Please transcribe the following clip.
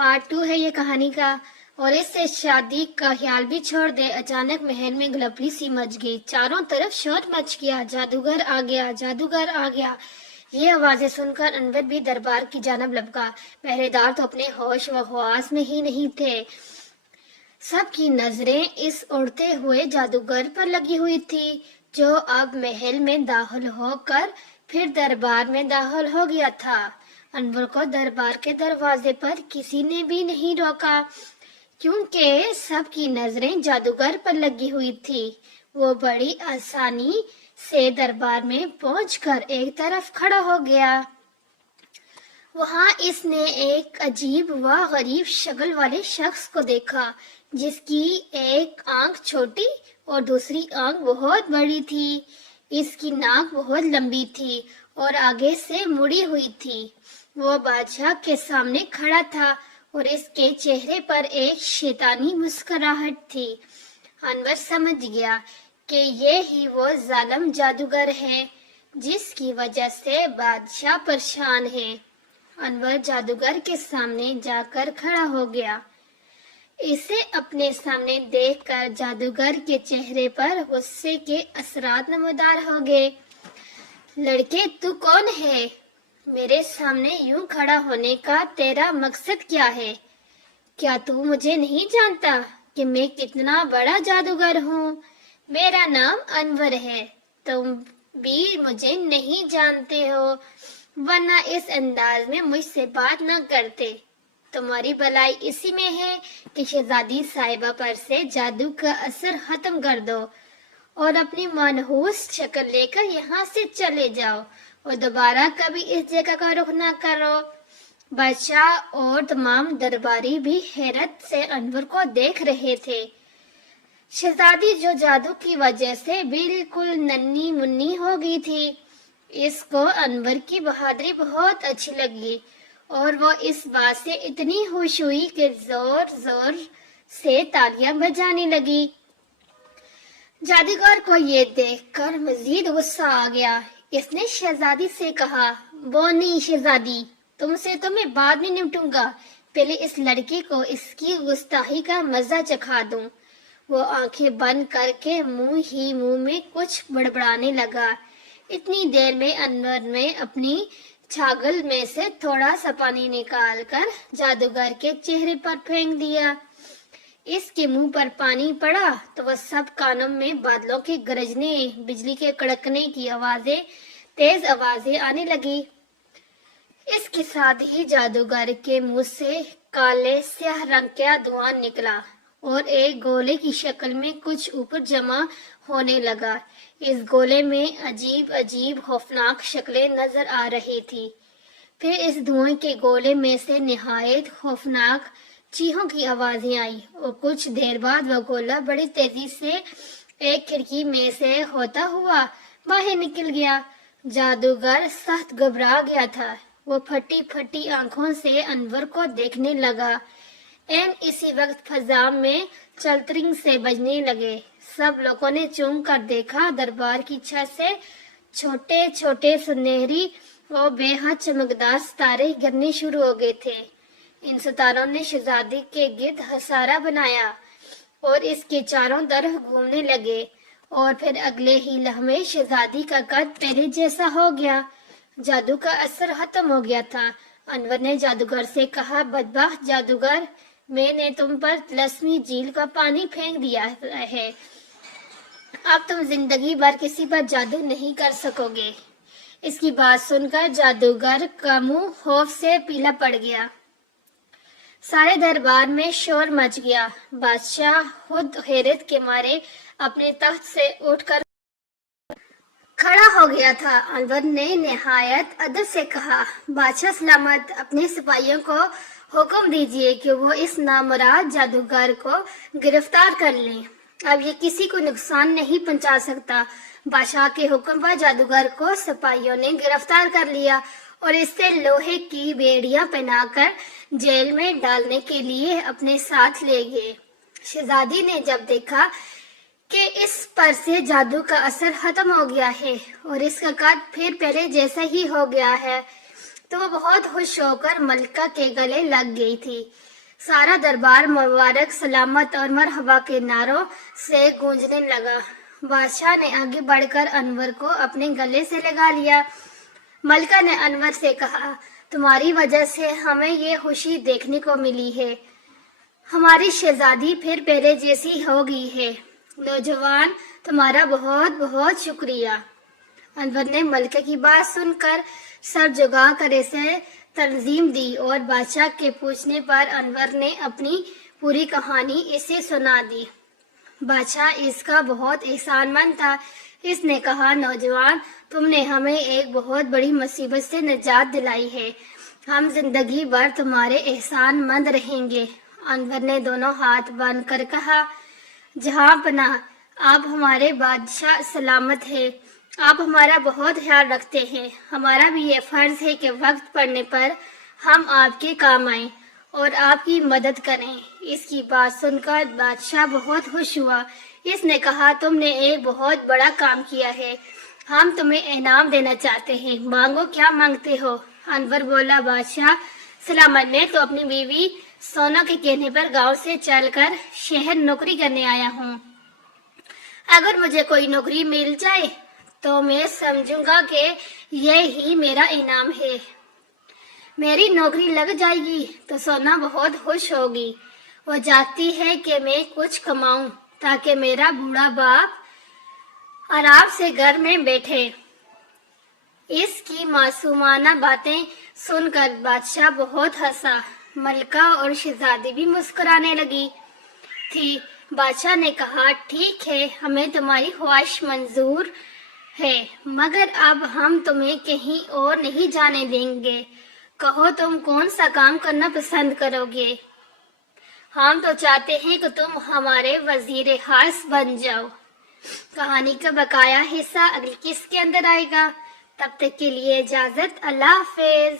Part 2 है ये कहानी का। और इससे शादी का ख्याल भी छोड़ दे। अचानक महल में गलबली सी मच गई। चारों तरफ शोर मच गया। जादूगर आ गया, जादूगर आ गया। ये आवाजें सुनकर अनवर भी दरबार की जानब लपका। पहरेदार तो अपने होश व हवास में ही नहीं थे। सबकी नजरें इस उड़ते हुए जादूगर पर लगी हुई थी, जो अब महल में दाखिल होकर फिर दरबार में दाखिल हो गया था। अनवर को दरबार के दरवाजे पर किसी ने भी नहीं रोका, क्योंकि सबकी नजरें जादूगर पर लगी हुई थी। वो बड़ी आसानी से दरबार में पहुंचकर एक तरफ खड़ा हो गया। वहां इसने एक अजीब व गरीब शक्ल वाले शख्स को देखा, जिसकी एक आंख छोटी और दूसरी आंख बहुत बड़ी थी। इसकी नाक बहुत लंबी थी और आगे से मुड़ी हुई थी। वो बादशाह के सामने खड़ा था और इसके चेहरे पर एक शैतानी मुस्कुराहट थी। अनवर समझ गया कि ये ही वो जालिम जादूगर है जिसकी वजह से बादशाह परेशान है। अनवर जादूगर के सामने जाकर खड़ा हो गया। इसे अपने सामने देखकर जादूगर के चेहरे पर गुस्से के असरात नमूदार हो गए। लड़के, तू कौन है? मेरे सामने यूं खड़ा होने का तेरा मकसद क्या है? क्या तू मुझे नहीं जानता कि मैं कितना बड़ा जादूगर हूँ? मेरा नाम अनवर है। तुम भी मुझे नहीं जानते हो, वरना इस अंदाज में मुझसे बात न करते। तुम्हारी भलाई इसी में है कि शहजादी साहिबा पर से जादू का असर खत्म कर दो और अपनी मनहूस शक्ल लेकर यहाँ से चले जाओ और दोबारा कभी इस जगह का रुख ना करो। बादशाह और तमाम दरबारी भी हैरत से अनवर को देख रहे थे। शहजादी जो जादू की वजह से बिल्कुल नन्ही मुन्नी हो गई थी, इसको अनवर की बहादुरी बहुत अच्छी लगी और वो इस बात से इतनी खुश हुई कि जोर जोर से तालियां बजाने लगी। जादूगर को ये देखकर मजीद गुस्सा आ गया। इसने शहजादी से कहा, बोनी शहजादी, तुमसे तो मैं बाद में निपटूंगा, पहले इस लड़के को इसकी गुस्ताखी का मजा चखा दूं। वो आंखें बंद करके मुंह ही मुंह में कुछ बड़बड़ाने लगा। इतनी देर में अनवर ने अपनी छागल में से थोड़ा सा पानी निकालकर जादूगर के चेहरे पर फेंक दिया। इसके मुंह पर पानी पड़ा तो वह सब कानों में बादलों के गरजने, बिजली के कड़कने की आवाजें, तेज आवाजें आने लगी। इसके साथ ही जादूगर के मुंह से काले स्याह रंग का धुआं निकला और एक गोले की शक्ल में कुछ ऊपर जमा होने लगा। इस गोले में अजीब अजीब खौफनाक शक्लें नजर आ रही थी। फिर इस धुएं के गोले में से निहायत खौफनाक चीखों की आवाजें आई और कुछ देर बाद वह गोला बड़ी तेजी से एक खिड़की में से होता हुआ बाहर निकल गया। जादूगर सख्त घबरा गया था। वो फटी फटी आंखों से अनवर को देखने लगा। एन इसी वक्त फजा में चलतरिंग से बजने लगे। सब लोगों ने चूम कर देखा। दरबार की छत से छोटे छोटे सुनहरी और बेहद चमकदार सितारे गिरने शुरू हो गए थे। इन सितारों ने शहजादी के गिर्द हसारा बनाया और इसके चारों तरफ घूमने लगे और फिर अगले ही लम्हे शहजादी का कद पहले जैसा हो गया। जादू का असर खत्म हो गया था। अनवर ने जादूगर से कहा, बदबख्त जादूगर, मैंने तुम पर लक्ष्मी झील का पानी फेंक दिया है। अब तुम जिंदगी भर किसी पर जादू नहीं कर सकोगे। इसकी बात सुनकर जादूगर का मुंह खौफ से पीला पड़ गया। सारे दरबार में शोर मच गया। बादशाह खुद हैरत के मारे अपने तख्त से उठकर खड़ा हो गया था। अनवर ने निहायत अदब से कहा, बादशाह सलामत, अपने सिपाहियों को हुक्म दीजिए कि वो इस नामुराद जादूगर को गिरफ्तार कर लें। अब ये किसी को नुकसान नहीं पहुंचा सकता। बादशाह के हुक्म पर जादूगर को सिपाहियों ने गिरफ्तार कर लिया और इससे लोहे की बेड़ियां पहनाकर जेल में डालने के लिए अपने साथ ले गए। शहजादी ने जब देखा कि इस पर से जादू का असर खत्म हो गया है और इसका कद फिर पहले जैसा ही हो गया है, तो वो बहुत खुश होकर मलका के गले लग गई थी। सारा दरबार मुबारक सलामत और मरहबा के नारों से गूंजने लगा। बादशाह ने आगे बढ़कर अनवर को अपने गले से लगा लिया। मलका ने अनवर से कहा, तुम्हारी वजह से हमें ये खुशी देखने को मिली है, हमारी शहजादी फिर पहले जैसी हो गई है। नौजवान, तुम्हारा बहुत बहुत शुक्रिया। अनवर ने मलके की बात सुनकर सर झुका कर इसे तंजीम दी और बादशाह के पूछने पर अनवर ने अपनी पूरी कहानी इसे सुना दी। बादशाह इसका बहुत एहसानमंद था। इसने कहा, नौजवान, तुमने हमें एक बहुत बड़ी मुसीबत से निजात दिलाई है, हम जिंदगी भर तुम्हारे एहसानमंद रहेंगे। अनवर ने दोनों हाथ बांध कर कहा, जहां पनाह, आप हमारे बादशाह सलामत है, आप हमारा बहुत ख्याल रखते हैं। हमारा भी ये फर्ज है कि वक्त पड़ने पर हम आपके काम आएं और आपकी मदद करें। इसकी बात सुनकर बादशाह बहुत खुश हुआ। इसने कहा, तुमने एक बहुत बड़ा काम किया है, हम तुम्हें इनाम देना चाहते हैं, मांगो, क्या मांगते हो? अनवर बोला, बादशाह सलामत, मैं तो अपनी बीवी सोना के कहने पर गांव से चलकर शहर नौकरी करने आया हूँ। अगर मुझे कोई नौकरी मिल जाए तो मैं समझूंगा कि यह ही मेरा इनाम है। मेरी नौकरी लग जाएगी तो सोना बहुत खुश होगी। वो चाहती है कि मैं कुछ कमाऊं ताकि मेरा बूढ़ा बाप आराम से घर में बैठे। इसकी मासूमाना बातें सुनकर बादशाह बहुत हंसा। मलका और शहजादी भी मुस्कुराने लगी थी। बादशाह ने कहा, ठीक है, हमें तुम्हारी ख्वाहिश मंजूर है, मगर अब हम तुम्हें कहीं और नहीं जाने देंगे। कहो, तुम कौन सा काम करना पसंद करोगे? हम तो चाहते हैं कि तुम हमारे वजीर खास बन जाओ। कहानी का बकाया हिस्सा अगली किस्त के अंदर आएगा। तब तक के लिए इजाजत, अल्लाह हाफिज।